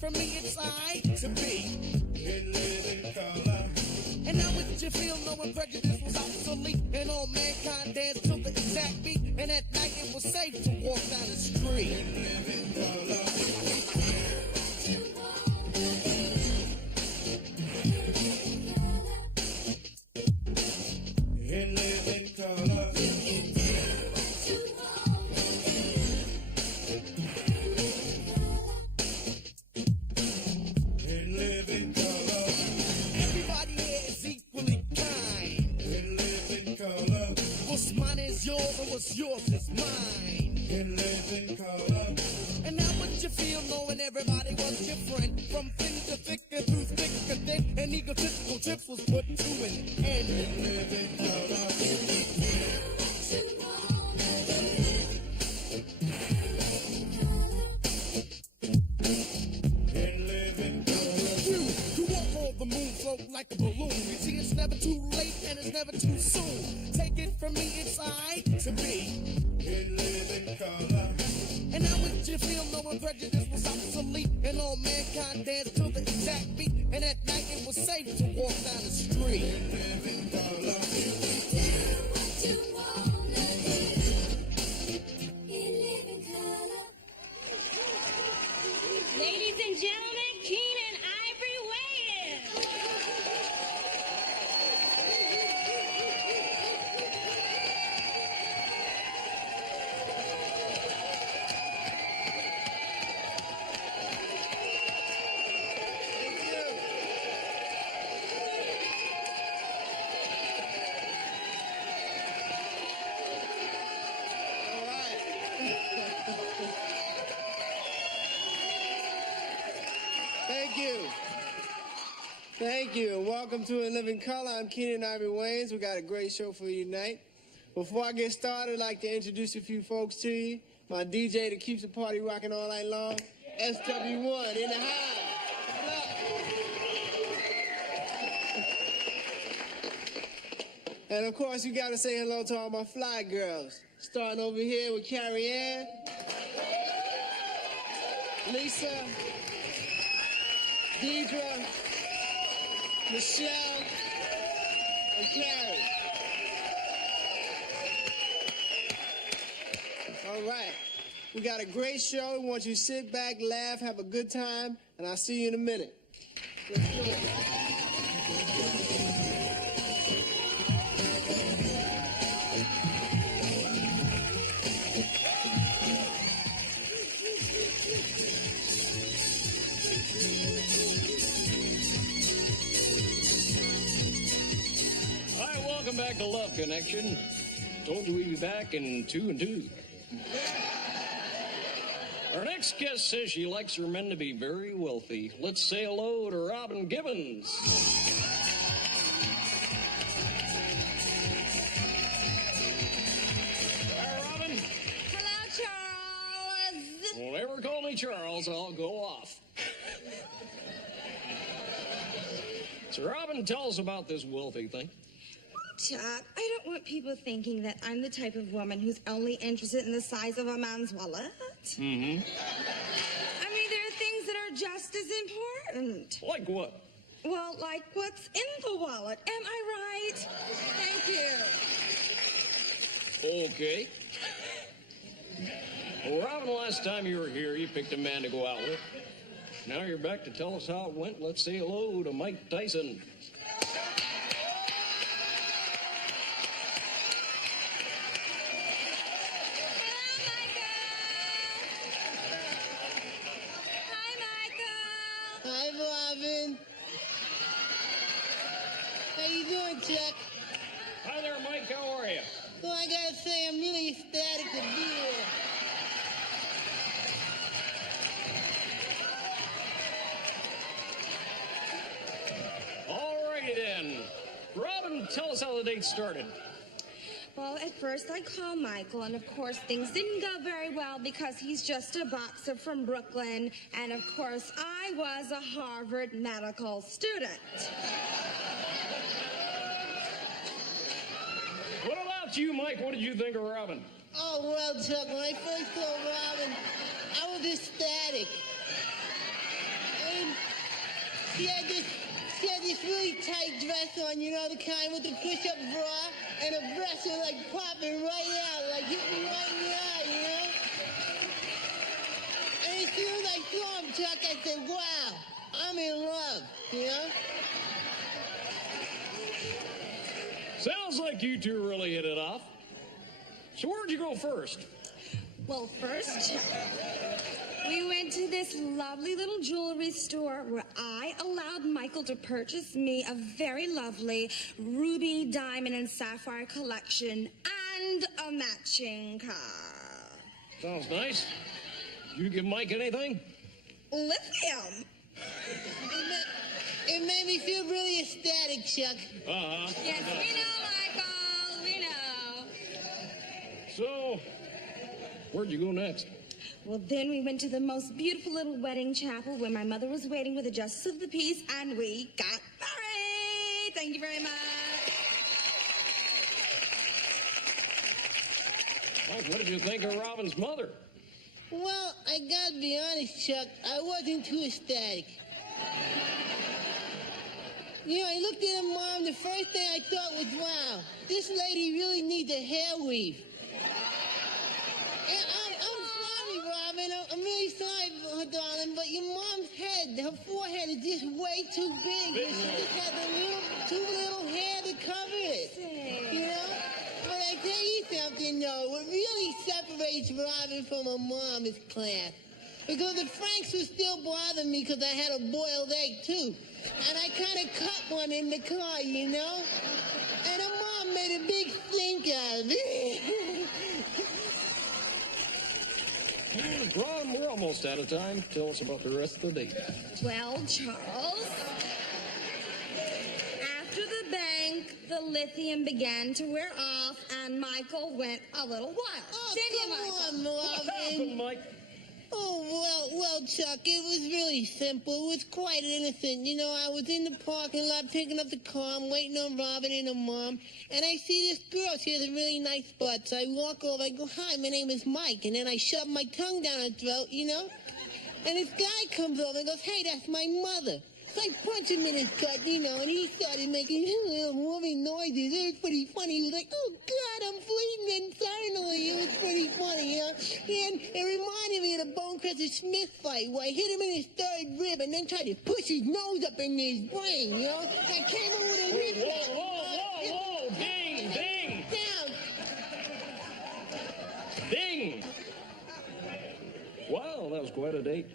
from me, it's I to be. And live in color. And how would you feel knowing prejudice was obsolete? And all mankind danced to the exact beat. And at night it was safe to walk down the street. And live in color. And live in color. And live in color. Everybody here is equally kind. And live in color. What's mine is yours and what's yours is mine. And live in color. And how would you feel knowing everybody was your friend? From thin to thick and through thick and thin. And egotistical trips was put to an end. And live in color. And live in color. You walk on the moon, float like a balloon. You see, it's never too late and it's never too soon. Take it from me, it's I to be. And live in color. And how would you feel knowing prejudice was obsolete? And all mankind danced to the exact beat. And at night it was safe to walk down the street. And live in color. Ladies and gentlemen, Keenan Ivory Wayans. Thank you. Thank you, and welcome to In Living Color. I'm Keenan Ivory Wayans. We got a great show for you tonight. Before I get started, I'd like to introduce a few folks to you. My DJ that keeps the party rocking all night long, s01e01 in the house. And of course, you gotta say hello to all my fly girls. Starting over here with Carrie Ann, Lisa, Deidre, Michelle, and Carrie. All right. We got a great show. We want you to sit back, laugh, have a good time, and I'll see you in a minute. Let's do it. Welcome back to Love Connection. Told you we'd be back in 2 and 2. Our next guest says she likes her men to be very wealthy. Let's say hello to Robin Gibbons. Hi, Robin. Hello, Charles. Don't ever call me Charles, I'll go off. So, Robin, tell us about this wealthy thing. Chuck, I don't want people thinking that I'm the type of woman who's only interested in the size of a man's wallet. Mm-hmm. I mean, there are things that are just as important. Like what? Well, like what's in the wallet. Am I right? Thank you. Okay. Well, Robin, last time you were here, you picked a man to go out with. Now you're back to tell us how it went. Let's say hello to Mike Tyson. Hi, Robin. How you doing, Chuck? Hi there, Mike. How are you? Well, I gotta say, I'm really ecstatic to be here. All righty then. Robin, tell us how the date started. Well, at first I called Michael, and of course things didn't go very well because he's just a boxer from Brooklyn, and of course I was a Harvard medical student. What about you, Mike? What did you think of Robin? Oh, well, Chuck, when I first saw Robin, I was ecstatic. She had this really tight dress on, you know, the kind with the push-up bra, and her breasts were like popping right out, like hitting right in the eye, you know? And as soon as I saw him, Chuck, I said, wow, I'm in love, you know? Sounds like you two really hit it off. So where'd you go first? Well, first, we went to this lovely little jewelry store where I allowed Michael to purchase me a very lovely ruby, diamond, and sapphire collection and a matching car. Sounds nice. Did you give Mike anything? Lithium. It made me feel really ecstatic, Chuck. Uh-huh. Yes, we know, Michael. We know. So, where'd you go next? Well, then we went to the most beautiful little wedding chapel where my mother was waiting with the justice of the peace, and we got married. Thank you very much. Mike, what did you think of Robin's mother? Well, I gotta be honest, Chuck, I wasn't too ecstatic. You know, I looked at her mom, the first thing I thought was, wow, this lady really needs a hair weave. And I'm sorry, Robin, I'm really sorry, darling, but your mom's head, her forehead is just way too big. And she just has too little hair to cover it, you know? But I tell you something, though, what really separates Robin from her mom is class. Because the Franks would still bother me because I had a boiled egg, too. And I kind of cut one in the car, you know? And her mom made a big stink out of it. Ron, we're almost out of time. Tell us about the rest of the date. Well, Charles, after the bank, the lithium began to wear off, and Michael went a little wild. Oh, Didn't you, come Michael? on, What happened, Marvin. Mike? Oh, well, Chuck, it was really simple. It was quite innocent. You know, I was in the parking lot picking up the car. I'm waiting on Robin and her mom. And I see this girl. She has a really nice butt. So I walk over. I go, hi, my name is Mike. And then I shove my tongue down her throat, you know. And this guy comes over and goes, hey, that's my mother. So I punch him in his gut, you know, and he started making little moving noises. It was pretty funny. He was like, oh, God, I'm bleeding internally. It was pretty funny, you know. And it reminded me of the Bonecrusher Smith fight where I hit him in his third rib and then tried to push his nose up in his brain, you know. I came in with a rib shot. Whoa, ding, ding, Down. ding. Wow, that was quite a date.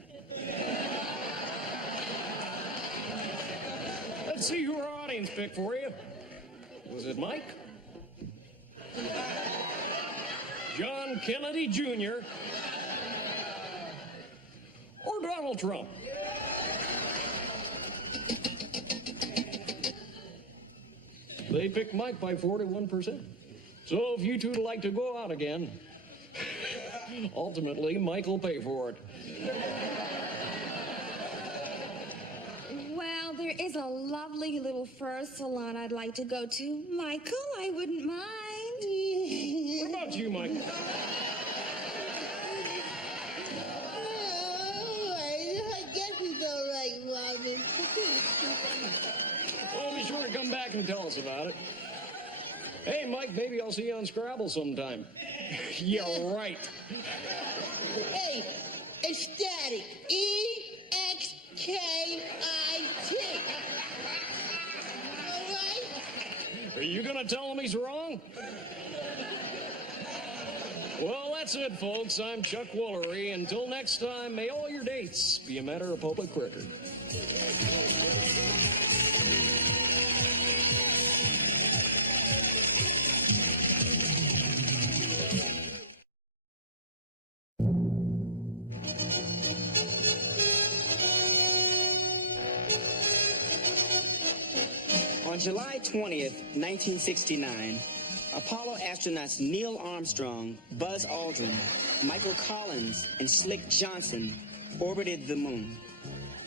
Let's see who our audience picked for you. Was it Mike? John Kennedy Jr. or Donald Trump? They picked Mike by 41%. So if you two would like to go out again, ultimately Mike will pay for it. Well, there is a lovely little fur salon I'd like to go to. Michael, I wouldn't mind. What about you, Mike? I guess it's all right, Robin. Well, be sure to come back and tell us about it. Hey, Mike, maybe I'll see you on Scrabble sometime. Yeah, right. Hey, ecstatic. E-X-K-I-T. All right? Are you going to tell him he's wrong? Well, that's it, folks. I'm Chuck Woolery. Until next time, may all your dates be a matter of public record. On July 20th, 1969, Apollo astronauts Neil Armstrong, Buzz Aldrin, Michael Collins, and Slick Johnson orbited the moon.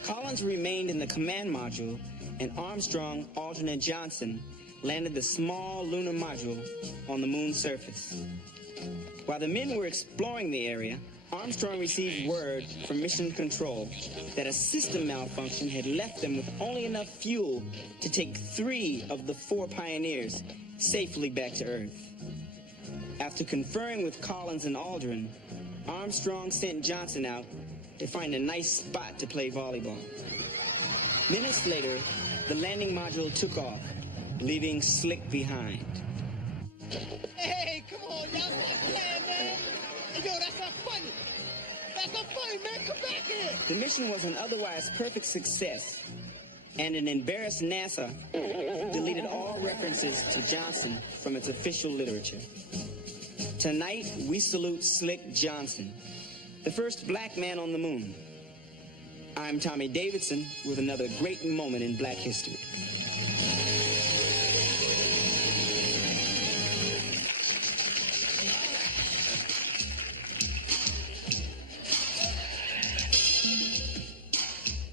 Collins remained in the command module, and Armstrong, Aldrin, and Johnson landed the small lunar module on the moon's surface. While the men were exploring the area, Armstrong received word from Mission Control that a system malfunction had left them with only enough fuel to take 3 of the 4 pioneers safely back to Earth. After conferring with Collins and Aldrin, Armstrong sent Johnson out to find a nice spot to play volleyball. Minutes later, the landing module took off, leaving Slick behind. Hey, come on, y'all stop playing, man. Hey, yo, that's not funny. That's not funny, man. Come back here. The mission was an otherwise perfect success, and an embarrassed NASA deleted all references to Johnson from its official literature. Tonight, we salute Slick Johnson, the first black man on the moon. I'm Tommy Davidson with another great moment in black history.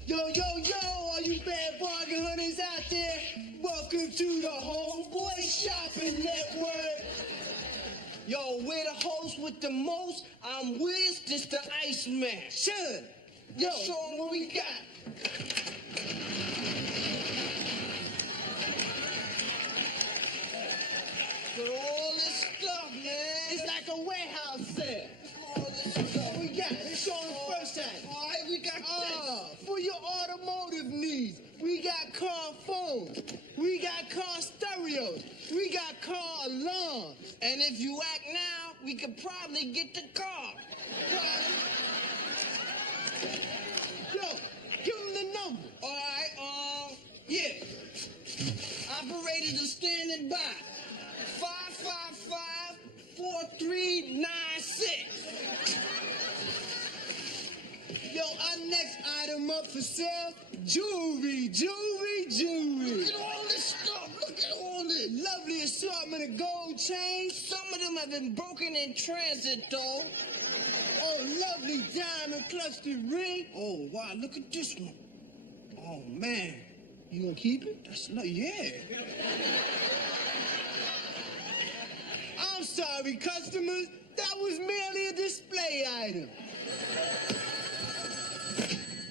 Yo, yo, yo, all you bad bargain hunters out there, welcome to the Homeboy Shopping Network. Yo, we're the host with the most. I'm Wiz, this the Iceman. Son, yo, show 'em what we got. Look at all this stuff, man. It's like a warehouse sale. Look at all this stuff we got. Let's show 'em first time. All right, we got for your automotive needs, we got car phones, we got car stereos, we got car alarms. And if you act now, we could probably get the car. Yo, give them the number. All right, yeah. Operators are standing by. 555-4396. Yo, our next item up for sale, jewelry. Look at all this stuff. Look at all this. Lovely assortment of gold chains. Some of them have been broken in transit, though. Oh, lovely diamond clustered ring. Oh, wow, look at this one. Oh, man. You gonna keep it? Yeah. I'm sorry, customers. That was merely a display item.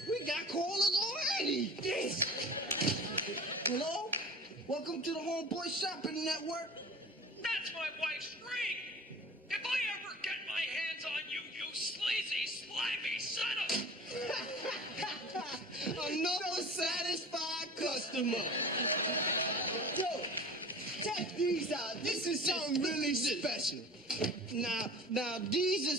We got callers already. Yes. Hello? Welcome to the Homeboy Shopping Network. That's my wife's ring! If I ever get my hands on you, you sleazy, slimy son of... Another satisfied customer. Yo, check these out. This is something really special. Now, these are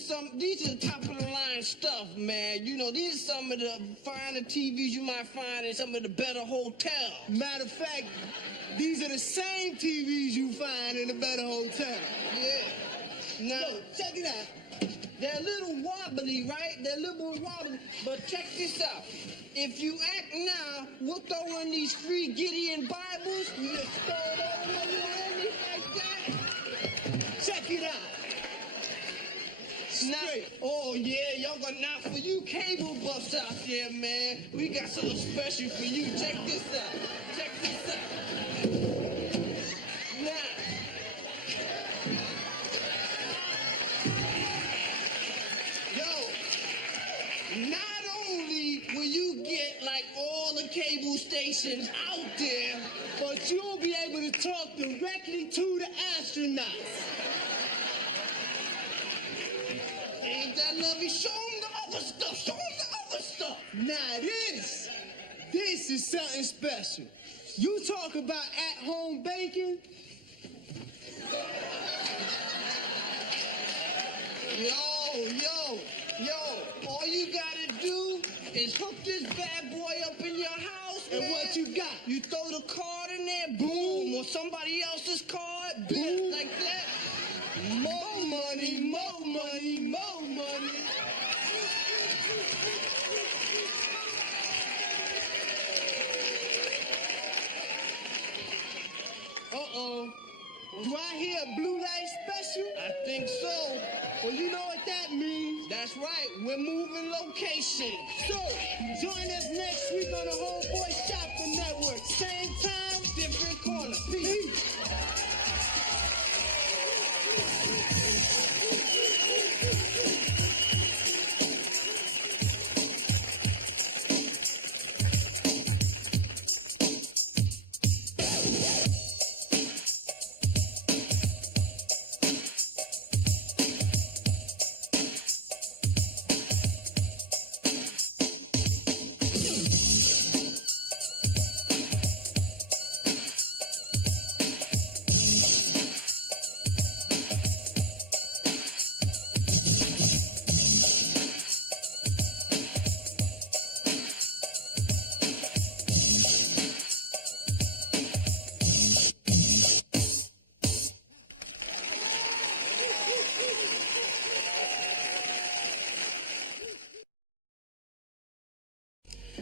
top of the line stuff, man. You know, these are some of the finer TVs you might find in some of the better hotels. Matter of fact, these are the same TVs you find in a better hotel. Yeah. Now, check it out. They're a little wobbly, right? They're a little wobbly, but check this out. If you act now, we'll throw in these free Gideon Bibles. You just throw it over your hand like that. Check it out. Straight. Oh, yeah, y'all got now for you cable buffs out there, man. We got something special for you. Check this out. Check this out. Now. Yo, not only will you get like all the cable stations out there, but you'll be able to talk directly to the astronauts. Ain't that lovely? Show them the other stuff. Show them the other stuff. Now this is something special. You talk about at-home baking. Yo. All you gotta do is hook this bad boy up in your house, and man, what you got? You throw the card in there, boom, or somebody else's card, boom, like that. More money, more money, more money. Uh-oh. Do I hear a blue light special? I think so. Well, you know what that means. That's right. We're moving location. So, join us next week on the Homeboy Shopping Network. Same time, different corner. Peace.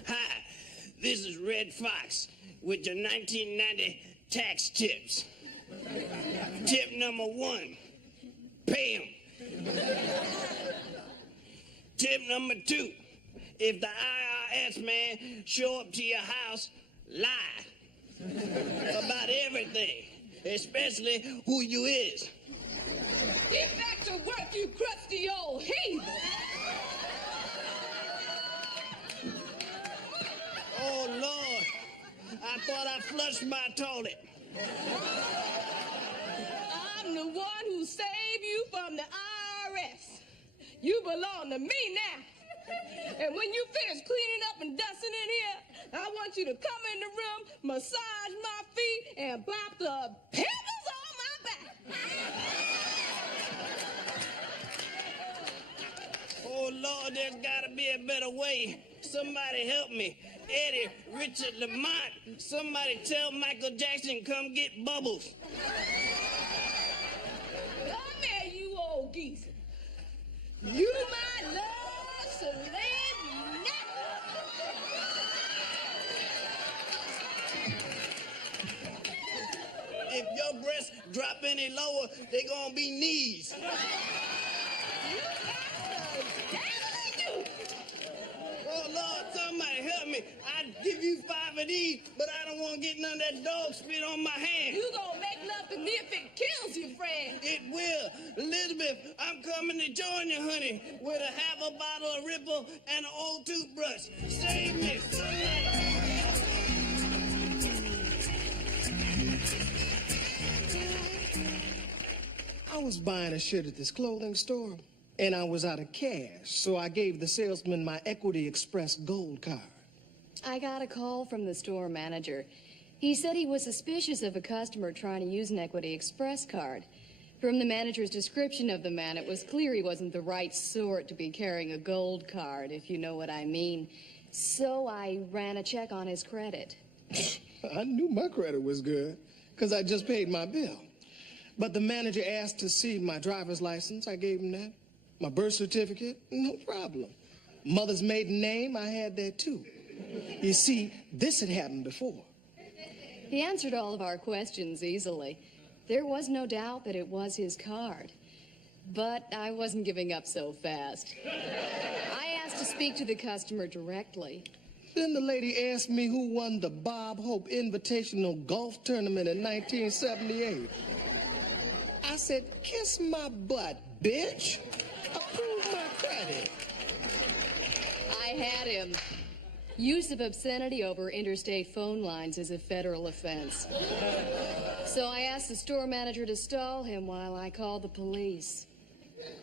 Hi, this is Red Fox with your 1990 tax tips. Tip number 1, pay them. Tip number 2, if the IRS man show up to your house, lie about everything, especially who you is. Get back to work, you crusty old heathen! Oh, Lord, I thought I flushed my toilet. I'm the one who saved you from the IRS. You belong to me now. And when you finish cleaning up and dusting in here, I want you to come in the room, massage my feet, and bop the pimples on my back. Oh, Lord, there's gotta be a better way. Somebody help me. Eddie, Richard, Lamont, somebody tell Michael Jackson come get Bubbles. Come here, you old geese. You my love, Celine If your breasts drop any lower, they gonna be knees. Oh, Lord, somebody help me. I'd give you 5 of these, but I don't want to get none of that dog spit on my hand. You gonna make love to me if it kills you, friend. It will. Elizabeth, I'm coming to join you, honey, with a half a bottle of Ripple and an old toothbrush. Save me. I was buying a shirt at this clothing store, and I was out of cash, so I gave the salesman my Equity Express Gold card. I got a call from the store manager. He said he was suspicious of a customer trying to use an Equity Express card. From the manager's description of the man, it was clear he wasn't the right sort to be carrying a gold card, if you know what I mean. So I ran a check on his credit. I knew my credit was good, because I just paid my bill. But the manager asked to see my driver's license. I gave him that. My birth certificate, no problem. Mother's maiden name, I had that too. You see, this had happened before. He answered all of our questions easily. There was no doubt that it was his card. But I wasn't giving up so fast. I asked to speak to the customer directly. Then the lady asked me who won the Bob Hope Invitational Golf Tournament in 1978. I said, kiss my butt, bitch. Approve my credit. I had him. Use of obscenity over interstate phone lines is a federal offense. So I asked the store manager to stall him while I called the police.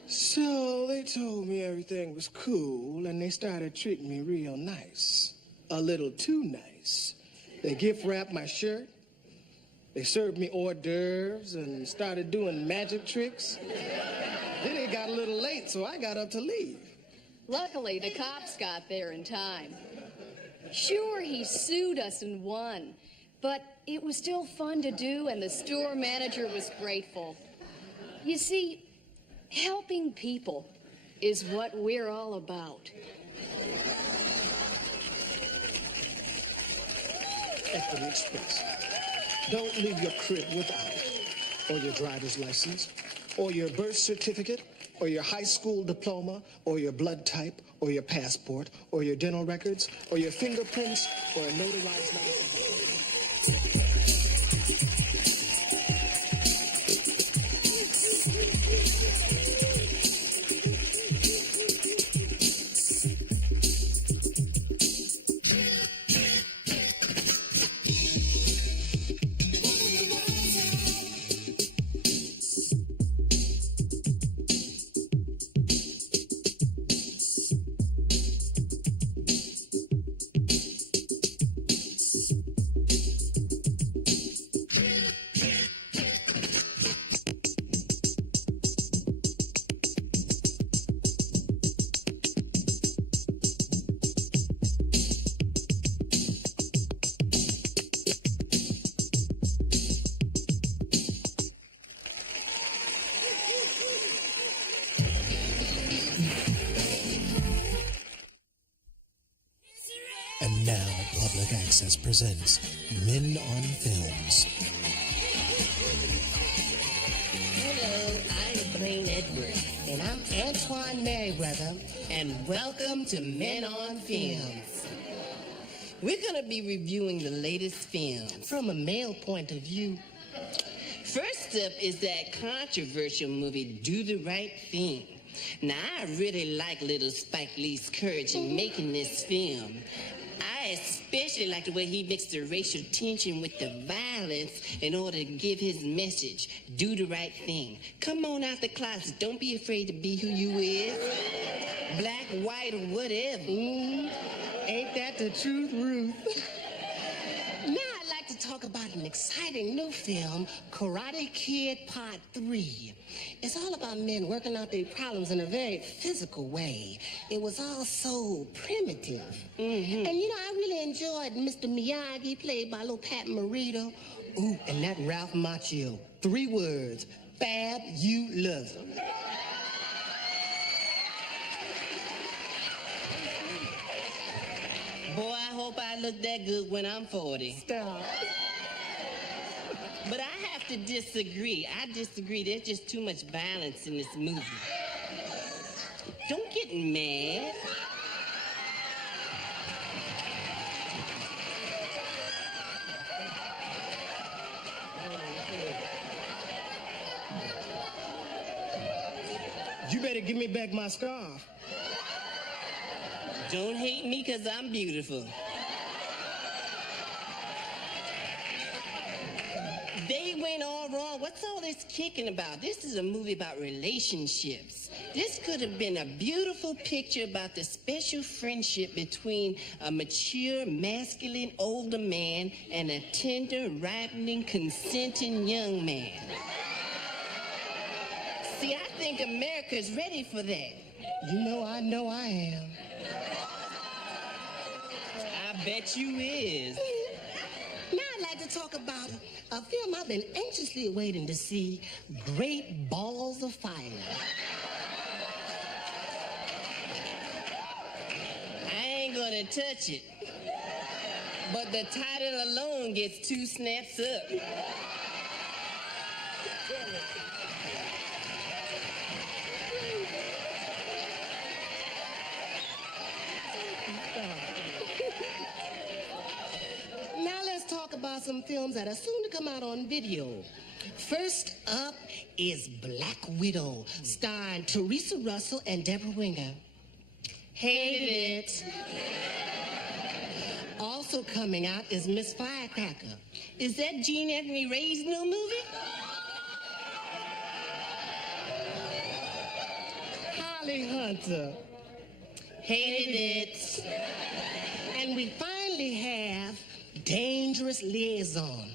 So they told me everything was cool, and they started treating me real nice. A little too nice. They gift wrapped my shirt. They served me hors d'oeuvres and started doing magic tricks. Then it got a little late, so I got up to leave. Luckily, the cops got there in time. Sure, he sued us and won, but it was still fun to do, and the store manager was grateful. You see, helping people is what we're all about. Equity Express. Don't leave your crib without it, or your driver's license, or your birth certificate, or your high school diploma, or your blood type, or your passport, or your dental records, or your fingerprints, or a notarized letter. And now Public Access presents Men on Films. Hello, I'm Blaine Edwards. And I'm Antoine Merriweather. And welcome to Men on Films. We're going to be reviewing the latest film from a male point of view. First up is that controversial movie, Do the Right Thing. Now, I really like little Spike Lee's courage in making this film. I especially like the way he mixed the racial tension with the violence in order to give his message, do the right thing. Come on out the closet. Don't be afraid to be who you is. Black, white, or whatever. Ain't that the truth, Ruth? Now I'd like to talk about an exciting new film, Karate Kid Part 3. It's all about men working out their problems in a very physical way. It was all so primitive. And you know, I really enjoyed Mr. Miyagi, played by little Pat Morita. Ooh, and that Ralph Macchio. 3 words, fabulousum. Boy, I hope I look that good when I'm 40. Stop. But I have to disagree. I disagree. There's just too much violence in this movie. Don't get mad. You better give me back my scarf. Don't hate me because I'm beautiful. They went all wrong. What's all this kicking about? This is a movie about relationships. This could have been a beautiful picture about the special friendship between a mature, masculine, older man and a tender, ripening, consenting young man. See, I think America's ready for that. You know I am. I bet you is. Now I'd like to talk about a film I've been anxiously waiting to see, Great Balls of Fire. I ain't gonna touch it, but the title alone gets 2 snaps up. Now let's talk about some films that are soon to come out on video. First up is Black Widow, starring Teresa Russell and Deborah Winger. Hated it. Also coming out is Miss Firecracker. Is that Gene Anthony Ray's new movie? Holly Hunter. Hated it. And we finally have Dangerous Liaison,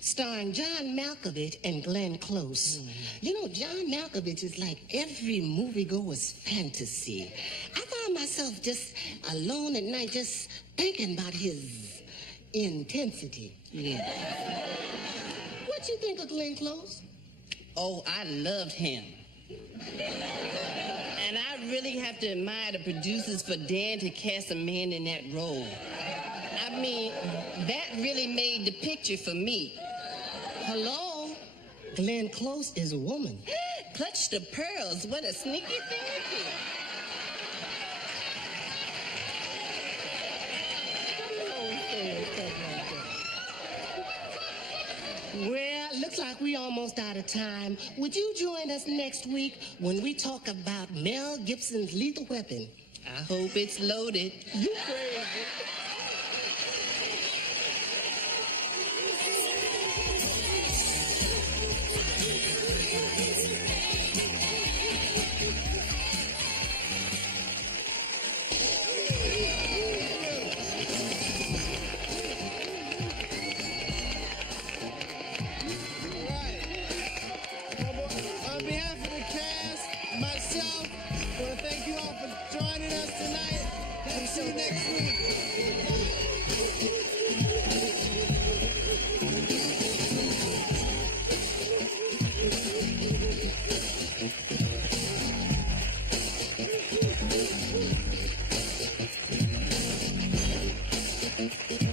starring John Malkovich and Glenn Close. You know, John Malkovich is like every moviegoer's fantasy. I found myself just alone at night just thinking about his intensity. Yeah. What you think of Glenn Close? Oh, I loved him. And I really have to admire the producers for daring to cast a man in that role. I mean, that really made the picture for me. Hello? Glenn Close is a woman. Clutch the pearls. What a sneaky thing. Well, looks like we almost out of time. Would you join us next week when we talk about Mel Gibson's Lethal Weapon? I hope it's loaded. You crazy. On behalf of the cast, myself, I want to thank you all for joining us tonight. And see you next week. Thank you.